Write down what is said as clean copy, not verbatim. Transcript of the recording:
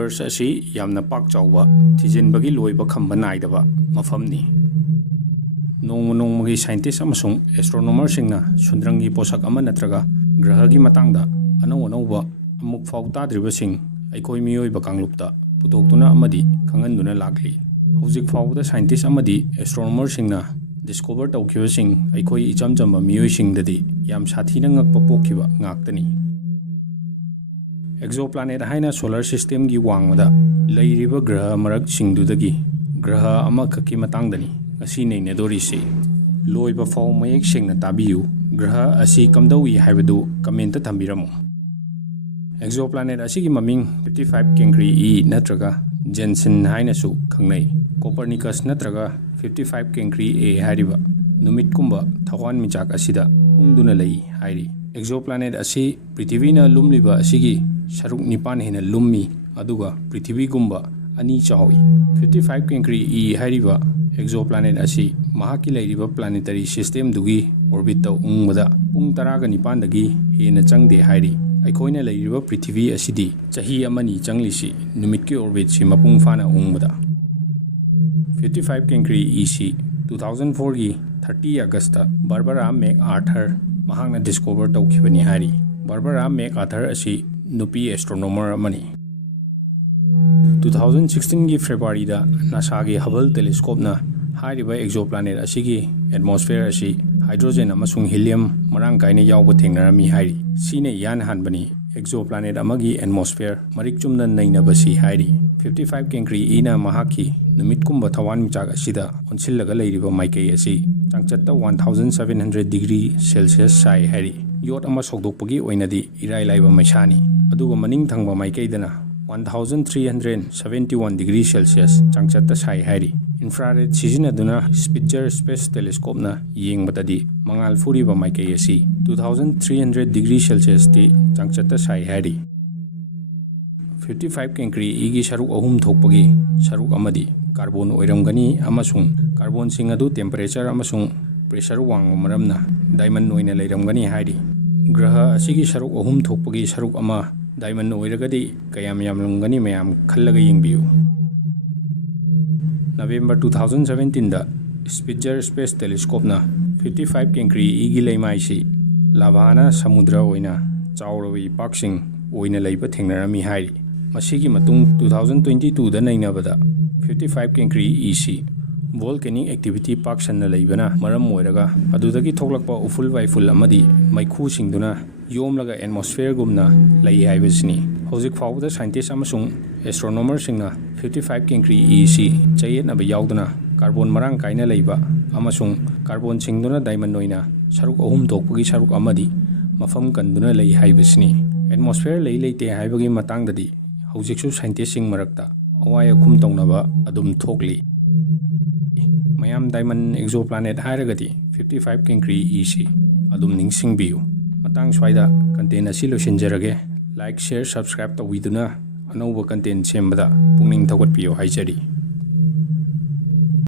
universe असी यामना पाक चाउबा थिजिनबगी लोइबा खंबा नाइदबा मफमनी नोंगमगी साइंटिस्ट अमसुंग एस्ट्रोनॉमर्सिंगना सुंद्रंगी पोषक अमा नत्रगा ग्रहगी मतंगदा अनौ अनौबा अमुक फाउ ताद्रिबसिंग अइखोइ मियोइबा कांगलुपता पुथोक्तुना अमदी खंगनदुना लागली हौजिक फाउदा scientist अमदी एस्ट्रोनॉमर्सिंगना discover तौखिबसिंग अइखोइ इचमचम मियोइसिंगददी yam साथीना ngakpa pokhiba ngaktani Exoplanet haina solar system gi wangmada leiriba graha marak singdudagi graha ama khaki matangdani asi neine dorisi loiba faw mayek singna tabiyu graha asi kamdawi haibadu comment ta thambiramu Exoplanet asi gi maming 55 Cancri e natraga Jensen haina su khangnai Copernicus natraga 55 Cancri a hariba numit kumba thawan michak asida ungduna lei hairi Exoplanet asi prithivina lumliba asigi Sharuk Nipan hena lummi aduga Prithvi gumba ani chawi 55 Cancri e hariba exoplanet asi mahaki leiriba planetary system dugi orbit ta ungmada pung taraga nipan dagi hena changde hairi aikoina leiriba Prithvi asidi chahi amani changlisi numit ki orbit si mapung fana ungmada 55 Cancri e si 2004 gi 30 August Barbara MacArthur mahakna discover tawkhibani hari Barbara MacArthur asi nupi astronomer amani 2016 gi February da NASA gi Hubble telescope na hariba exoplanet asigi atmosphere asi hydrogen amasung helium marang kaina yawba thengnarami hairi sine yan hanbani exoplanet amagi atmosphere marik chumna naina basi hairi 55 Cancri ina mahaki numit kumba thawan michak asida onsillaga leiriba maikei asi changchatta 1700 degree Celsius sai hairi yot ama sogdokpagi oinadi irai laiba maisani aduga maning thangba maikeidana 1371 degree Celsius changchatta sai hairi infrared sizinaduna Spitzer space telescope na yengbadadi mangal furiba maikei asi 2300 degree Celsius ti changchatta sai hairi 55 Cancri igi saruk ahum thokpagi saruk amadi carbon oiramgani amasung carbon sing adu temperature amasung pressure wangba maramna diamond oina leiramgani hairi graha asigi saruk ahum thokpagi saruk ama diamond oiragadi kayam yamlungani mayam khallaga yengbiyu November 2017 da Spitzer space telescope na 55 Cancri igi leimai si lavana samudra oina chawrawi paksing oina leiba thengnarami hairi masigi matung 2022 da nainabada 55 Cancri e si volcanic activity park sanna leibana maram moiraga adudagi thoklakpa uful waiful amadi maikhu singduna yomlaga atmosphere gumna lei haibasni hojik fawda scientist amasung astronomer singna 55 Cancri e si chayet aba yauduna carbon marang kaina leiba amasung carbon singduna diamond oina saruk ahum thokpagi saruk amadi mafam kanduna lei haibasni atmosphere lei leite haibagi matangdadi hojiksu scientist sing marakta awaya khum tongnaba adum thokli mayam diamond exoplanet hairagadi 55 Cancri e si adum ningsingbiyu matang swaida content asi losinjarage like share subscribe tawiduna anouba content sembada pungning thawatpiyo haijari